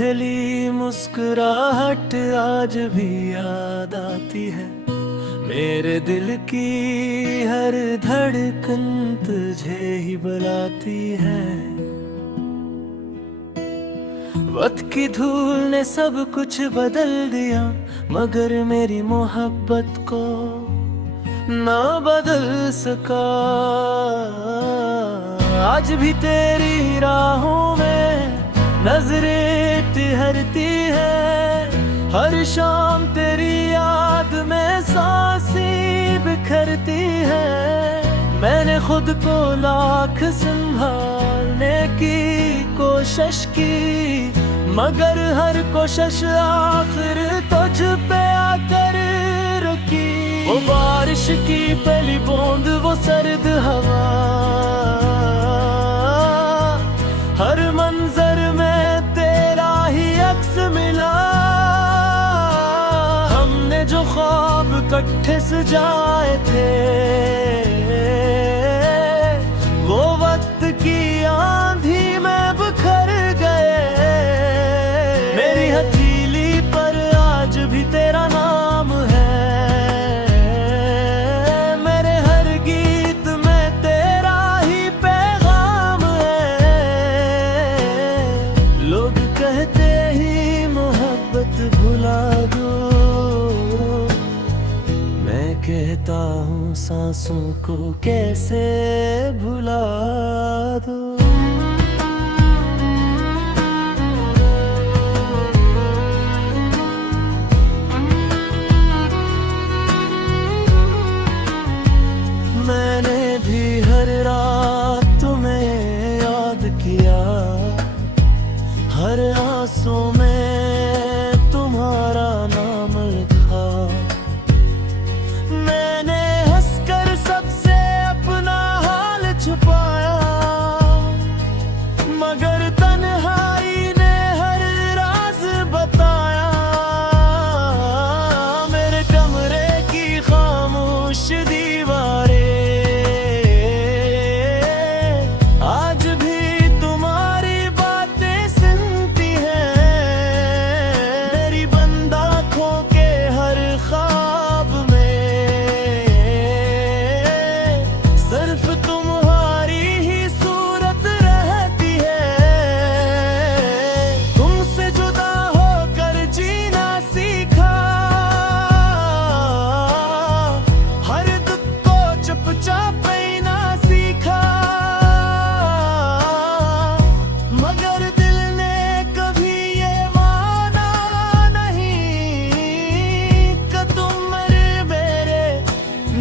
पहली मुस्कुराहट आज भी याद आती है। मेरे दिल की हर धड़कन तुझे ही बुलाती है। वक्त की धूल ने सब कुछ बदल दिया, मगर मेरी मोहब्बत को ना बदल सका। आज भी तेरी राहों में नजरें ठहरती है। हर शाम तेरी याद में सांसें बिखरती है। मैंने खुद को लाख संभालने की कोशिश की, मगर हर कोशिश आखिर तुझ पे आकर रुकी। वो बारिश की पहली बूंद, वो सर्द हवा, हर मंजर में तेरा ही अक्स मिला। हमने जो ख्वाब इकट्ठे सजाए थे, वो वक्त की आंधी में बिखर गए। मेरी हथेली पर आज भी तेरा नाम है, मेरे हर गीत में तेरा ही पैगाम है। लोग कहते ही मोहब्बत भुला दो, मैं कहता हूँ सांसों को कैसे भुला दो। मैंने भी हर रात तुम्हें याद किया, हर आंसू में तुम्हारा नाम लिखा। मैंने हंसकर सबसे अपना हाल छुपाया, मगर तन्हाई ने हर राज बताया। मेरे कमरे की खामोश दीवारें आज भी तुम्हारी बातें सुनती हैं। मेरी बंद आँखों के हर ख्वाब में सिर्फ तुम्हारी ही सूरत रहती है। तुमसे जुदा होकर जीना सीखा, हर दुख को चुपचाप ना सीखा। मगर दिल ने कभी ये माना नहीं कि तुम मेरे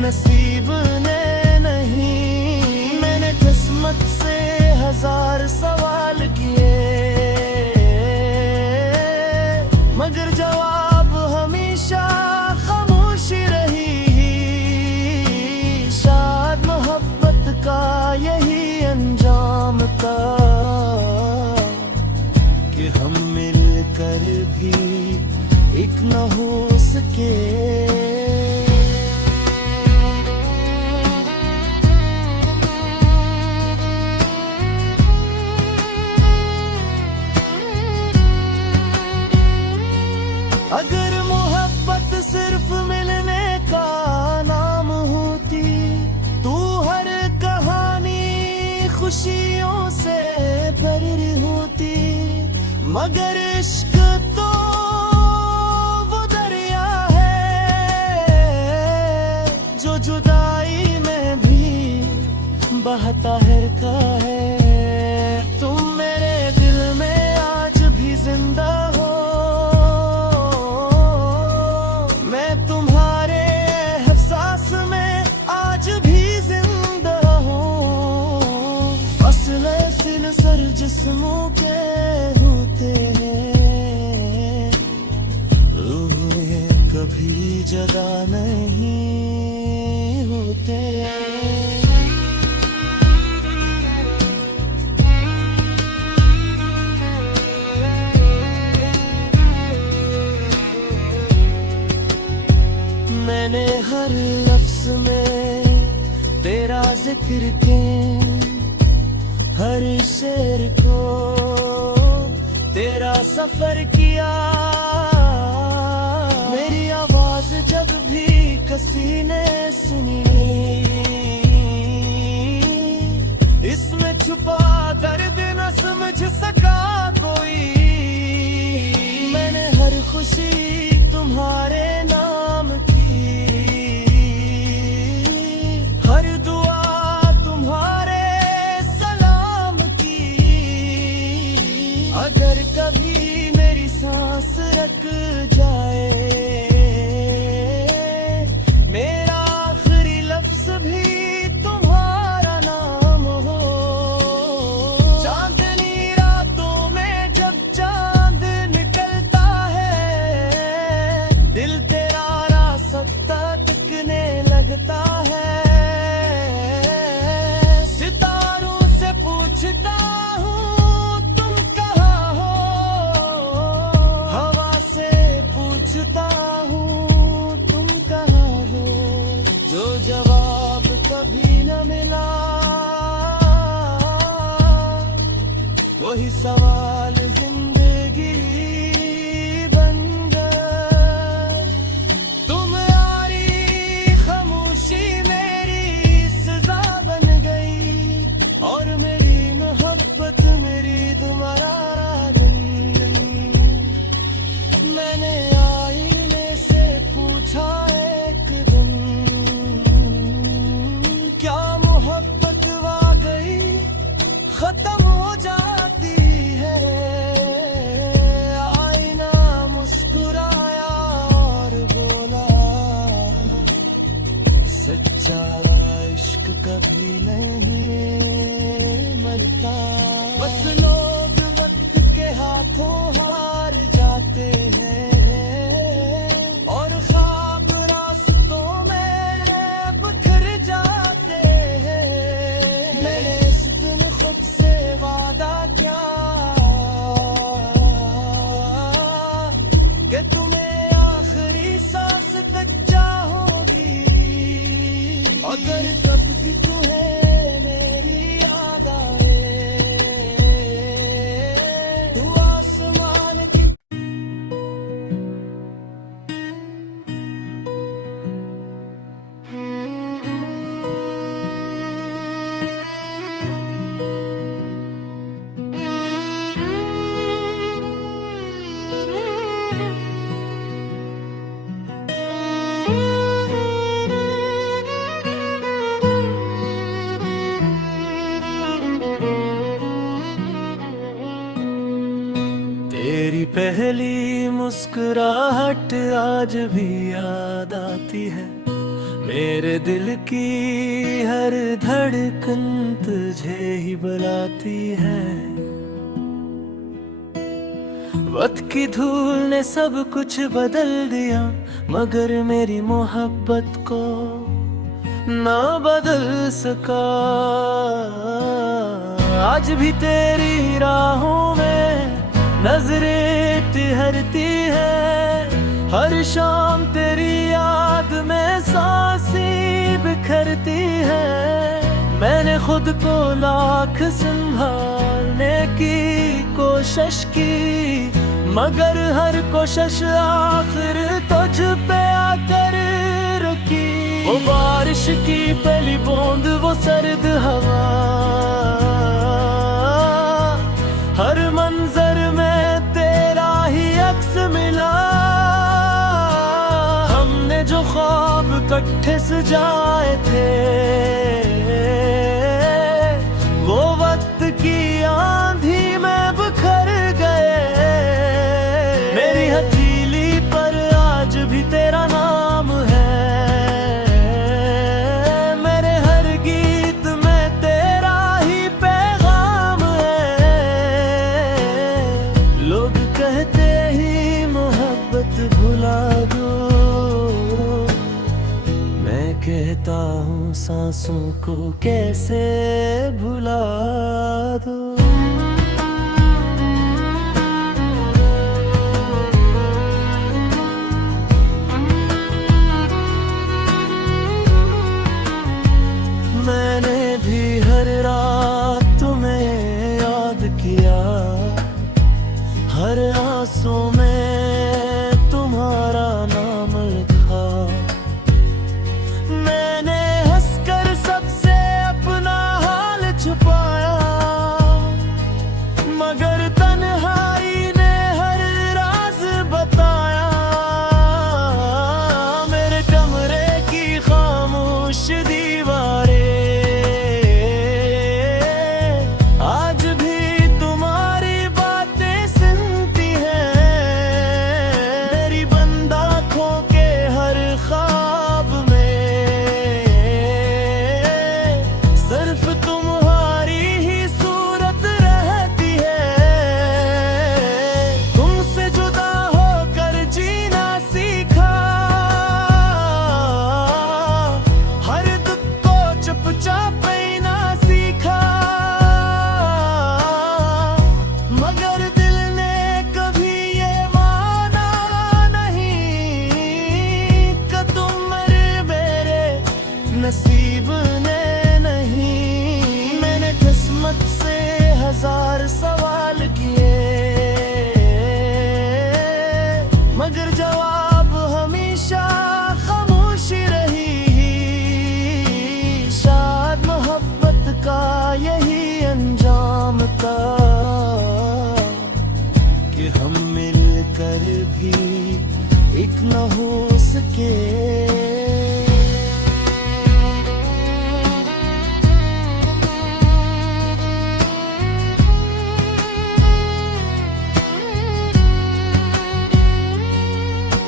नसीब ने नहीं। मैंने किस्मत से हजार सवाल किए, मगर जवाब हमेशा खामोशी रही। शायद मोहब्बत का यही अंजाम था कि हम मिलकर भी एक न हो सके। अगर मोहब्बत सिर्फ मिलने का नाम होती, तू हर कहानी खुशियों से भरी होती। मगर इश्क तो वो दरिया है जो जुदाई में भी बहता है का है। तुम मेरे दिल में आज भी जिंदा हो, मैं तुम्हारे एहसास में आज भी जिंदा हूँ। फसले सिल सर जिस्मों के होते हैं, रूहें कभी जदा नहीं होते। मैंने हर लफ्ज में तेरा जिक्र के, हर शेर को तेरा सफर किया। मेरी आवाज जब भी किसी ने सुनी, इसमें छुपा दर्द न समझ सका कोई। मैंने हर खुशी तुम्हारे नाम की, हर दुआ तुम्हारे सलाम की। अगर कभी मेरी सांस रुक जाए, मेरा आखिरी लफ्ज भी तुम्हारा नाम हो। चांदनी रातों में जब चांद निकलता है, दिल तेरा रास्ता तकने लगता है। सितारों से पूछता हूँ तुम कहाँ हो, हवा से पूछता हूँ तुम कहाँ हो। जो जवाब कभी न मिला, वही सवाल जिंदगी बन गए। तुम यारी खामोशी मेरी सजा बन गई, और मेरी मोहब्बत मेरी तुम्हारा बन। मैंने आईने से पूछा एक दिन, क्या मोहब्बत वाकई खत्म हो जाती है? आईना मुस्कुराया और बोला, सच्चा इश्क कभी नहीं मरता। बस लोग वक्त के हाथों हार जाते हैं, और ख्वाब रास्तों में बिखर जाते हैं। मैंने इस दिन खुद से वादा किया कि तुम्हें आखिरी सांस तक चाहूंगी। अगर कभी तुम्हें मेरी याद आए, तू आसमान की तेरी पहली मुस्कुराहट आज भी याद आती है। मेरे दिल की हर धड़कन तुझे ही बुलाती है। वक्त की धूल ने सब कुछ बदल दिया, मगर मेरी मोहब्बत को ना बदल सका। आज भी तेरी राहों में नजरें ठहरती है। हर शाम तेरी याद में सांसें बिखरती है। मैंने खुद को लाख संभालने की कोशिश की, मगर हर कोशिश आखिर तुझ पे आकर रुकी। वो बारिश की पहली बूंद, वो सर्द हवा, हर मंजर में तेरा ही अक्स मिला। हमने जो ख्वाब इकट्ठे सजाए थे, वो वक्त की आंधी में बिखर गए। मेरी हथेली पर आज भी तेरा नाम है, मेरे हर गीत में तेरा ही पैगाम है। लोग कहते ही मोहब्बत भुला दो, मैं कहता हूँ सांसों को कैसे भुला दो। मैंने भी हर रात तुम्हें याद किया, सांसों में तुम्हारा नाम लिखा। मैंने हंसकर सबसे अपना हाल छुपाया, मगर तन्हाई ने हर राज बताया। मेरे कमरे की खामोश दीवारें आज भी तुम्हारी बातें सुनती हैं। मेरी बंद आँखों के हर ख्वाब में सिर्फ तुम्हारी ही सूरत रहती है। तुमसे जुदा होकर जीना सीखा, हर दुख को चुपचाप ना सीखा। मगर दिल ने कभी ये माना नहीं कि तुम मेरे नसीब ने नहीं। मैंने किस्मत से हजार सवाल किए, मगर जवाब हमेशा खामोशी रही। शायद मोहब्बत का यही अंजाम था कि हम मिलकर भी एक न हो सके।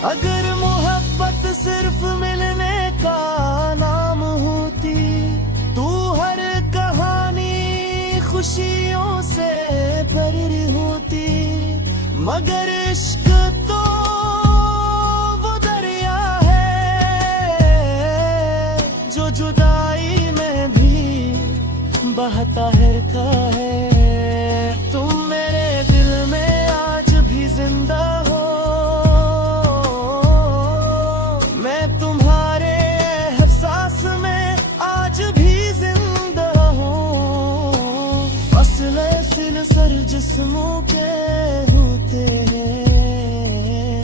अगर मोहब्बत सिर्फ मिलने का नाम होती, तू हर कहानी खुशियों से भरी होती। मगर इश्क तो वो दरिया है जो जुदाई में भी बहता रहता है। तुम मेरे दिल में आज भी जिंदा हो, मैं तुम्हारे एहसास में आज भी जिंदा हूँ। फसले सिल सर जिस्मों के होते हैं,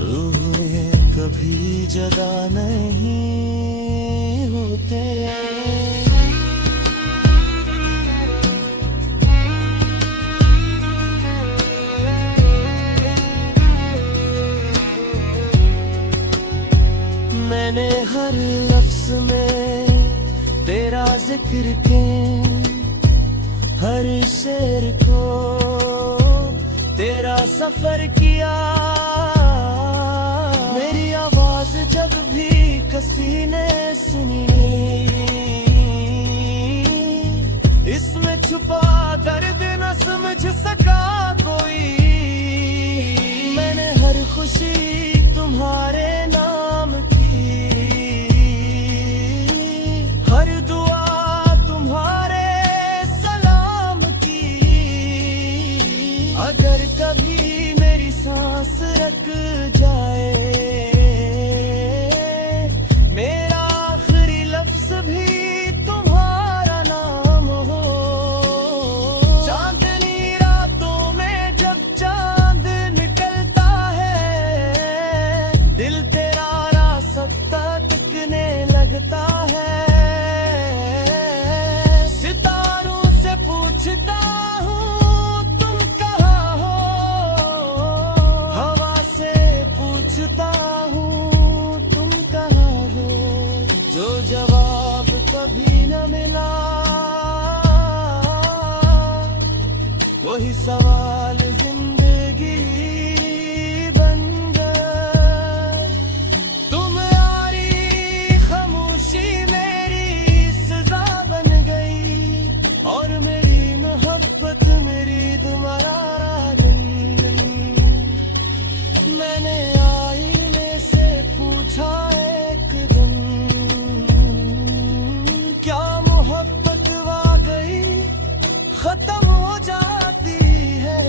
रूहें कभी जदा नहीं होते। मैंने हर लफ्ज में तेरा जिक्र के, हर शेर को तेरा सफर किया। मेरी आवाज जब भी किसी ने सुनी, इसमें छुपा दर्द न समझ सका कोई। मैंने हर खुशी तुम्हारे नाम की, हर दुआ तुम्हारे सलाम की। अगर कभी मेरी सांस रुक जाए, मेरा आखिरी लफ्ज भी तुम्हारा नाम हो। चांदनी रातों में जब चांद निकलता है, दिल तेरा रास्ता तकने लगता है। सितारों से पूछता हूँ तुम कहाँ हो, हवा से पूछता हूँ तुम कहाँ हो। जो जवाब कभी न मिला, वही सवाल जिंदगी बन गए। तुम यारी खामोशी मेरी सजा बन गई, और मेरी मोहब्बत मेरी तुम्हारा दिन। मैंने आईने से पूछा एक दिन, क्या मोहब्बत वाकई खत्म हो जाती है?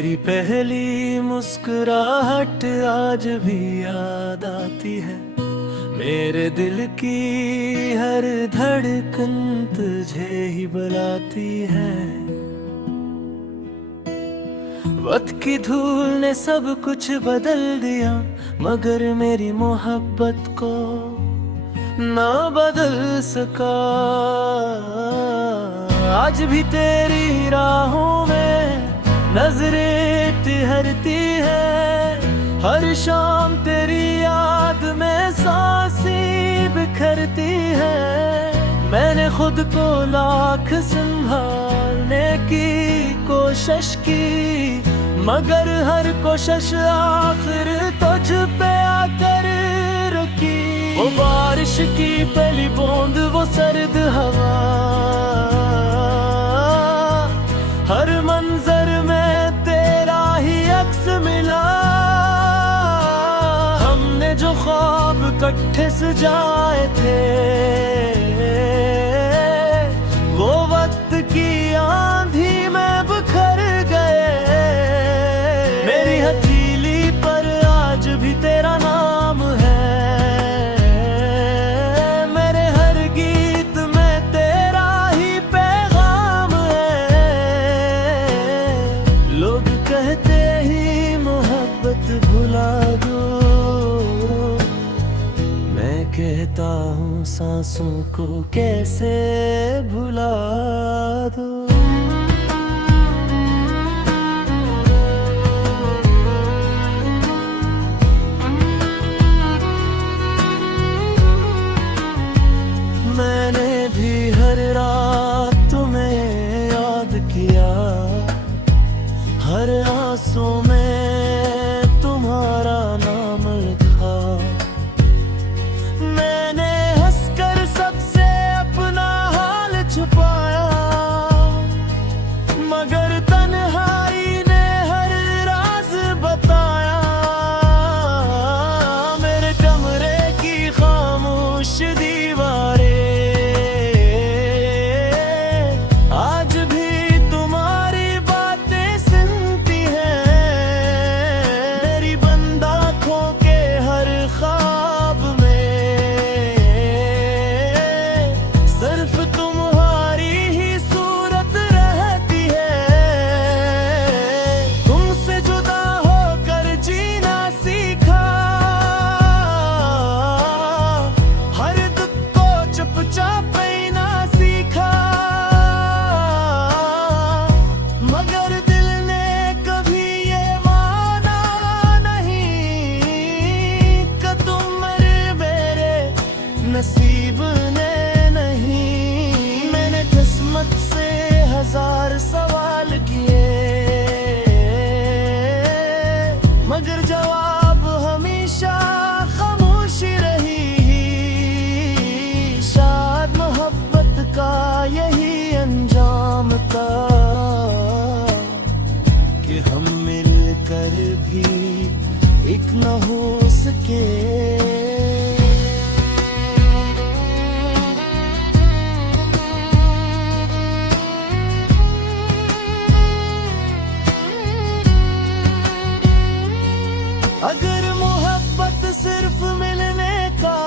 तेरी पहली मुस्कुराहट आज भी याद आती है, मेरे दिल की हर धड़कन तुझे ही बुलाती है। वक्त की धूल ने सब कुछ बदल दिया, मगर मेरी मोहब्बत को ना बदल सका। आज भी तेरी राहों में नजरें ठहरती है, हर शाम तेरी याद में सांसें बिखरती है। मैंने खुद को लाख संभालने की कोशिश की, मगर हर कोशिश आखिर तुझ पे आकर रुकी। वो बारिश की पहली बूंद, वो सर्द हवा, हर मंजर में तेरा ही अक्स मिला। हमने जो ख्वाब इकट्ठे सजाए थे, वो वक्त की आंधी में बिखर गए। मेरी हथेली पर आज भी तेरा नाम है, मेरे हर गीत में तेरा ही पैगाम है। लोग कहते ही मोहब्बत भुला दो, मैं कहता हूँ सांसों को कैसे भुला दो। मैंने भी हर रात तुम्हें याद किया, हर आंसू में तुम्हारा नाम लिखा। मैंने हंसकर सबसे अपना हाल छुपाया, मगर तन्हाई ने हर राज बताया। मेरे कमरे की खामोश दीवारें आज भी तुम्हारी बातें सुनती हैं। मेरी बंद आँखों के हर ख्वाब में सिर्फ तुम्हारी ही सूरत रहती है। तुमसे जुदा होकर जीना सीखा, हर दुख को चुपचाप ना सीखा। मगर दिल ने कभी ये माना नहीं कि तुम मेरे नसीब ने नहीं। मैंने किस्मत से हजार सवाल किए, मगर जवाब हमेशा खामोशी रही। शायद मोहब्बत का यही अंजाम था कि हम मिलकर भी एक न हो सके। अगर मोहब्बत सिर्फ मिलने का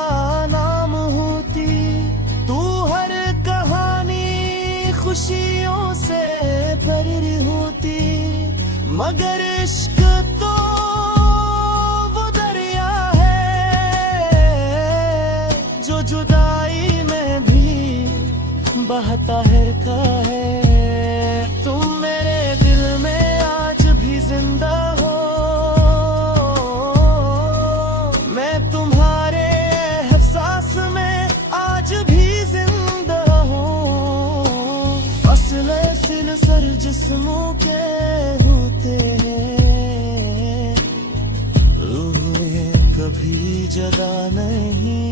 नाम होती, तू हर कहानी खुशियों से भरी होती। मगर इश्क तो वो दरिया है जो जुदाई में भी बहता है का है। तुम मेरे दिल में आज भी जिंदा हो, मैं तुम्हारे एहसास में आज भी जिंदा हूँ। फसले सिलसिले जिस्मों के होते हैं, रूहें कभी जदा नहीं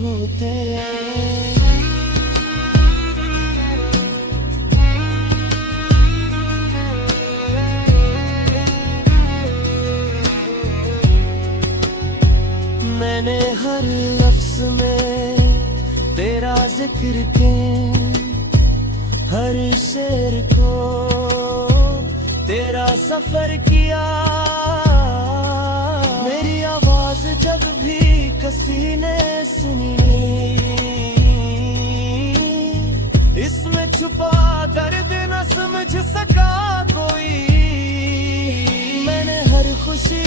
होते। मैंने हर लफ्ज में तेरा जिक्र के, हर शेर को तेरा सफर किया। मेरी आवाज जब भी किसी ने सुनी, इसमें छुपा दर्द न समझ सका कोई। मैंने हर खुशी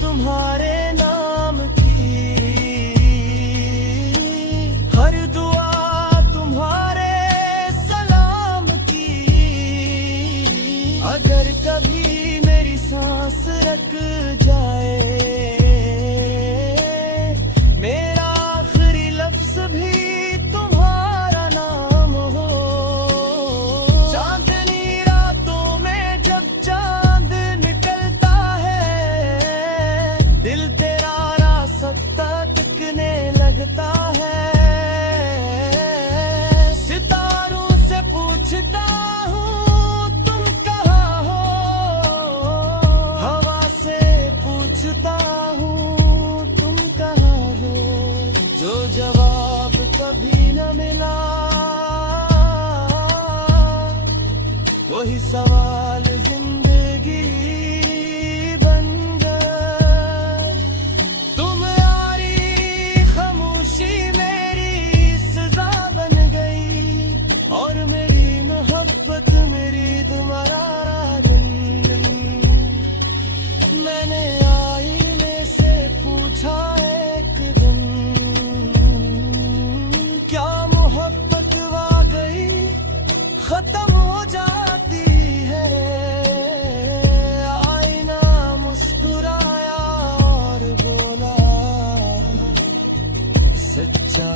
तुम्हारे नाम की, हर दुआ तुम्हारे सलाम की। अगर कभी मेरी सांस रुक जाए, मेरा आखिरी लफ्ज भी तुम्हारा नाम हो। चांदनी रातों में जब चांद निकलता है, दिल तेरा रास्ता तकने लगता है। सितारों से पूछता हूँ तुम कहाँ हो, हवा से पूछता हूँ तुम कहाँ हो। जो जवाब कभी न मिला, वही सवाल जिंदगी बन गए। तुम यारी खामोशी मेरी सजा बन गई, और मेरी मोहब्बत मेरी तुम्हारा बंधन। मैंने आईने से पूछा एक दिन, क्या मोहब्बत वाकई खत्म हो जाती है? आईना मुस्कुराया और बोला, सच्चा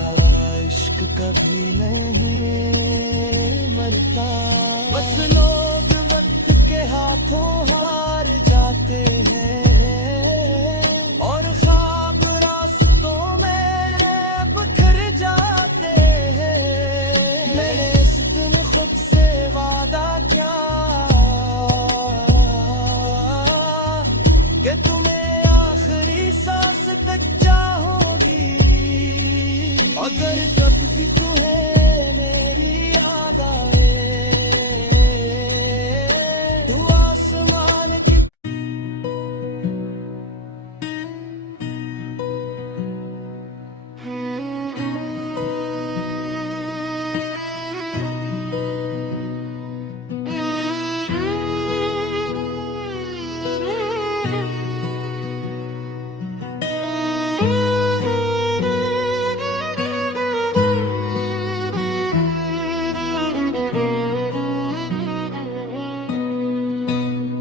इश्क कभी नहीं मरता। बस लोग वक्त के हाथों हार जाते हैं, और ख्वाब रास्तों में बिखर जाते हैं। मैंने इस दिन खुद से वादा किया कि तुम्हें आखिरी सांस तक चाहूंगी। अगर जब भी तुम्हें मेरी याद आए, तू आसमान की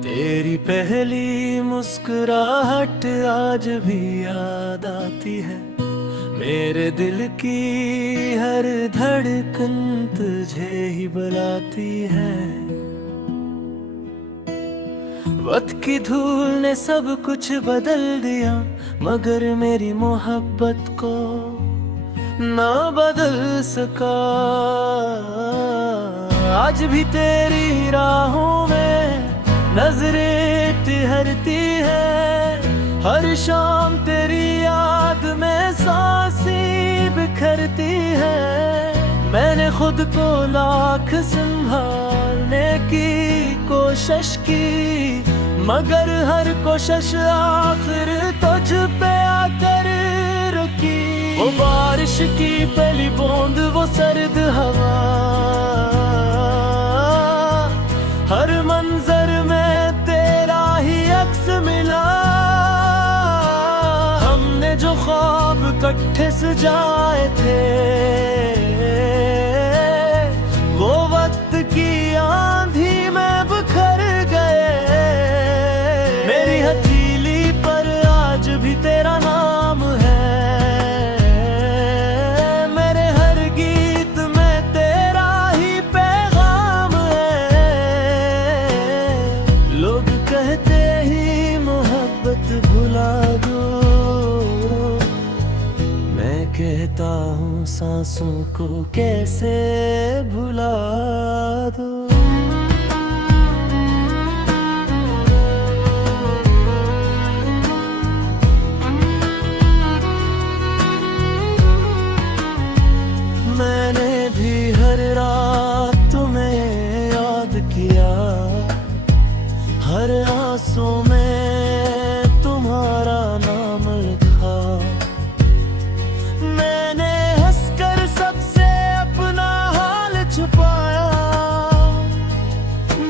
तेरी पहली मुस्कुराहट आज भी याद आती है। मेरे दिल की हर धड़कन तुझे ही बुलाती है। वक्त की धूल ने सब कुछ बदल दिया, मगर मेरी मोहब्बत को ना बदल सका। आज भी तेरी राहों में नजरें ठहरती है। हर शाम तेरी याद में सांसें बिखरती है। मैंने खुद को लाख संभालने की कोशिश की, मगर हर कोशिश आखिर तुझ पे आकर रुकी। वो बारिश की पहली बूंद, वो सर्द हवा, हर मंजर में तेरा ही अक्स मिला। हमने जो ख्वाब इकट्ठे सजाए थे, वो वक्त की आंधी में बिखर गए। मेरी हथेली पर आज भी तेरा नाम है, मेरे हर गीत में तेरा ही पैगाम है। लोग कहते ही मोहब्बत भुला दो, मैं कहता हूँ सांसों को कैसे भुला दो। मैंने भी हर रात तुम्हें याद किया, सांसों में तुम्हारा नाम लिखा। मैंने हंसकर सबसे अपना हाल छुपाया,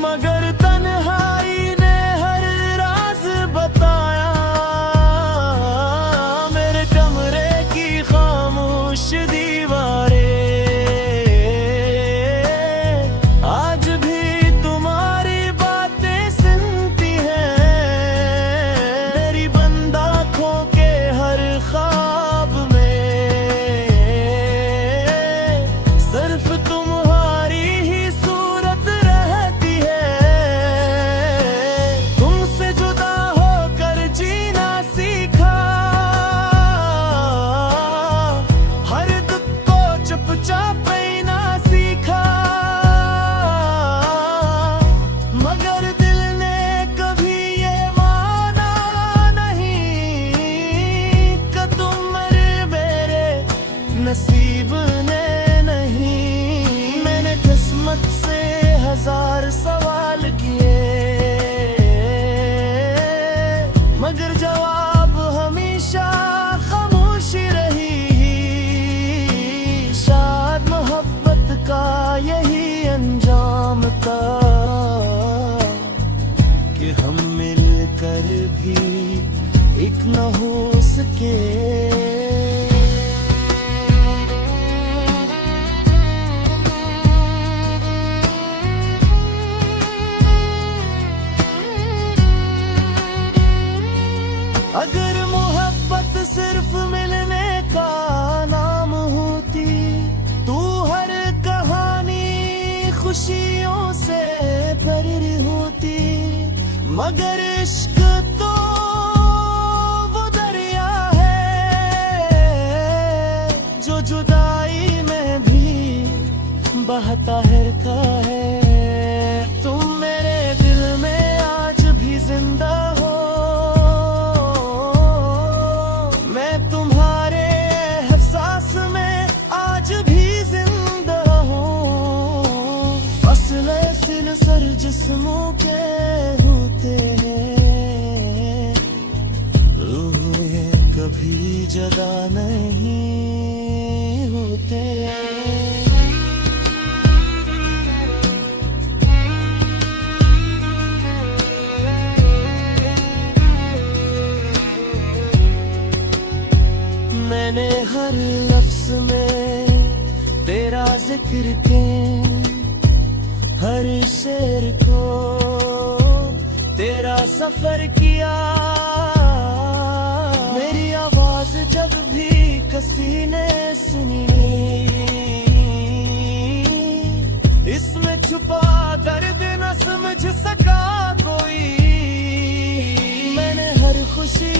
मगर तन्हाई ने हर राज बताया। मेरे कमरे की खामोश दीवारें आज भी तुम्हारी बातें सुनती हैं। मेरी बंद आँखों के हर ख्वाब में सिर्फ तुम्हारी ही सूरत रहती है। तुमसे जुदा होकर जीना सीखा, हर दुख को चुपचाप ना सीखा। मगर दिल ने कभी ये माना नहीं कि तुम मेरे नसीब ने नहीं। मैंने किस्मत से हजार सवाल किए, मगर जवाब हमेशा खामोशी रही। शायद मोहब्बत का यही अंजाम था कि हम मिलकर भी एक न हो सके। अगर मोहब्बत सिर्फ मिलने का नाम होती, तू हर कहानी खुशियों से भरी होती। मगर इश्क तो वो दरिया है जो जुदाई में भी बहता रहता है। तुम मेरे दिल में आज भी जिंदा हो, मैं तुम्हारे एहसास में आज भी जिंदा हूँ। फसले सिलसिले जिस्मों के होते हैं, रूहें कभी जदा नहीं होते। मैंने हर लफ्ज में तेरा जिक्र के, हर शेर को तेरा सफर किया। मेरी आवाज जब भी किसी ने सुनी, इसमें छुपा दर्द न समझ सका कोई। मैंने हर खुशी